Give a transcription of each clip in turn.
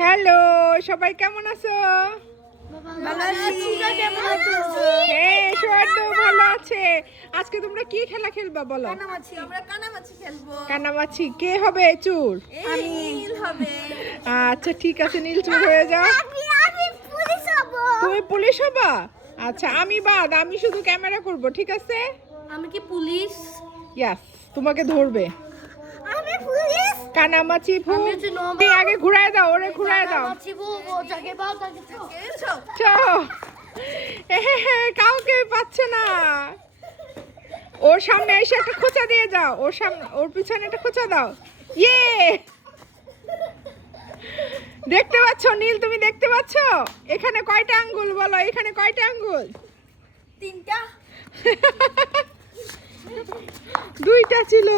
Hello, সবাই কেমন আছো? হ্যাঁ, সোয়ার্দ ভালো আছে। আজকে তোমরা কি খেলা খেলবা বলো? কানামাছি। কে হবে চোর? নীল হবে। আচ্ছা ঠিক আছে, নীল চোর হয়ে যাও। তুমি পুলিশ হবা? আচ্ছা আমি বাদ, আমি শুধু ক্যামেরা করব, ঠিক আছে? আমি কি পুলিশ? ইয়াস, তোমাকে ধরবে। আমি পুলিশ। কানামাছি ভূত। আমি হচ্ছে নবাব। এই আগে ঘুরায় দাও, ওরে ঘুরায় দাও। কানামাছি বলবো, যাকে পাও তাকে ছো। চো। কাউকে পাচ্ছে না। ওর সামনে এসে একটা খোঁচা দিয়ে যাও, ওর সামনে, ওর পিছনে একটা খোঁচা দাও। ইয়ে, দেখতে পাচ্ছ নীল? তুমি দেখতে পাচ্ছ এখানে কয়টা আঙ্গুল বলো? এখানে কয়টা আঙ্গুল? 3টা। দুইটা ছিল।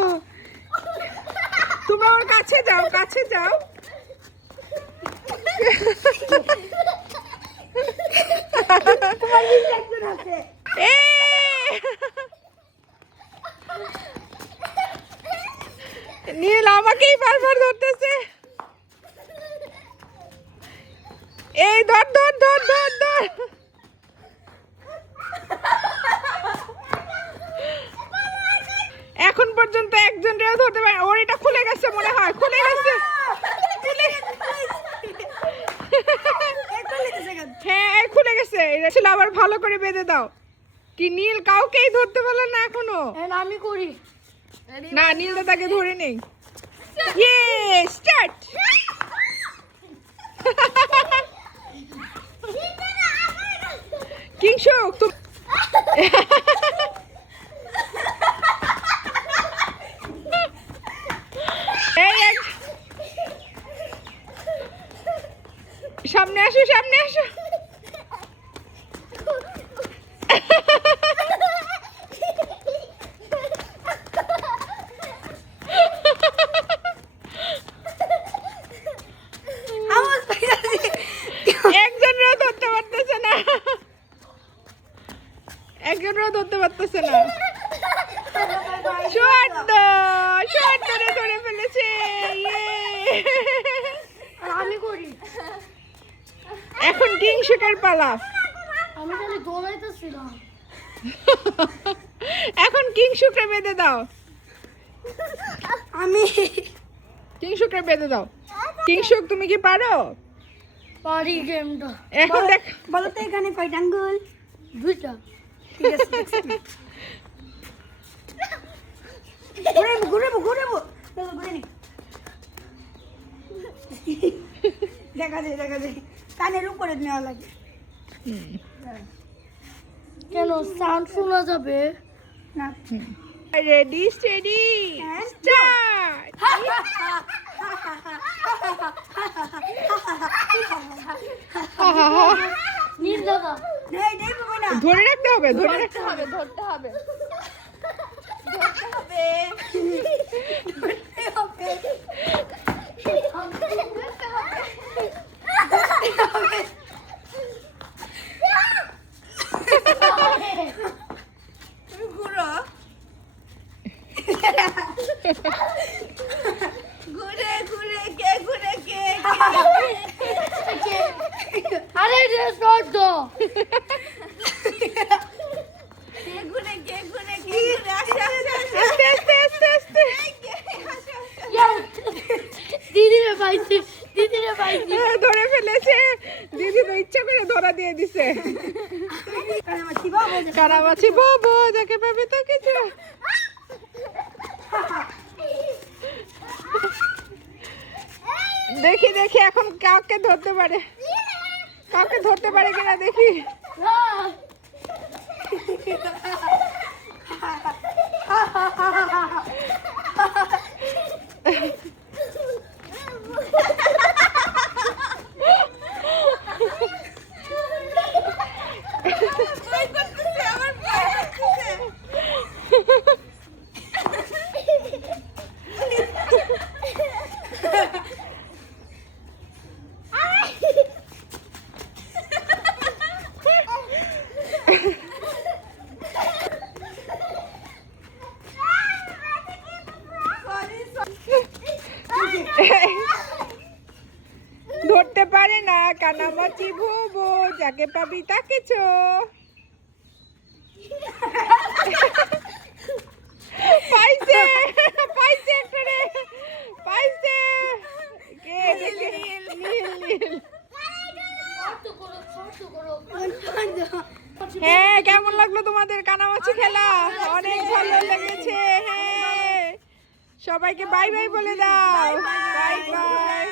তুমি ওর কাছে যাও, কাছে যাও। এ! নীল আমাকেই বারবার ধরতেছে। এই ধর ধর ধর ধর ধর। এখন পর্যন্ত একজন রেও ধরতে পারে। ওর এটা খুলে গেছে মনে হয়, খুলে গেছে। হ্যাঁ খুলে গেছে। এটা ছিল, আবার ভালো করে বেঁধে দাও। কি নীল কাউকেই ধরতে পারলো না এখনো? আমি করি। না, নীল দাদাকে ধরে নেই। ইয়ে, স্টার্ট। কিংশুক তুমি সামনে আসো, সামনে আসো। একজনরাও ধরতে পারতেছে না, একজনরাও ধরতে পারতেছে না। সোয়ার্দ, সোয়ার্দরে ধরে ফেলেছে। ইয়ে। আমি করি। এখন কিংশুকের পালা। আমি খালি দৌড়াইতেছিলাম। এখন কিংশুকরে বেঁধে দাও। আমি কিংশুকরে বেঁধে দাও। কিংশুক তুমি কি পারো? পারি গেমটা। এখন দেখ, বলো তো এখানে কয়টা আঙ্গুল? 2টা। ঠিক আছে, ঘুরে নি। দেখা যায় কানের উপরে নেওয়া লাগে। কেন সাউন্ড শোনা যাবে না? Ready steady start. নীল দাদা ধরে রাখতে হবে, ধরে রাখতে হবে। ধরতে হবে। তুমি ঘুরো, ঘুরে ঘুরে কে ঘুরে কে আরে রেস কর তো। কে ঘুরে কে ঘুরে কে ঘুরে আসে আসে আস্তে আস্তে আস্তে আস্তে। দিদিরে পাইছি। ধরে ফেলেছে। দিদি তো ইচ্ছা করে ধরা দিয়ে দিছে। কানামাছি বাবা, যাকে পাবে তাকে যা। দেখি দেখি এখন কাউকে ধরতে পারে, কাউকে ধরতে পারে কিনা দেখি। ভয় করতেছে, আমার ভয় করতেছে। Sorry, sorry. চিনতে পারে না কানামাছি ভুবু, যাকে পাবি তাকে চো। পাইছে পাইছে একটা রে, পাইছে। কে দেখে? নীল নীল। হ্যাঁ, কেমন লাগলো তোমাদের কানামাছি খেলা? অনেক ভালো লেগেছে। হ্যাঁ, সবাইকে বাই বাই বলে দাও। Bye bye.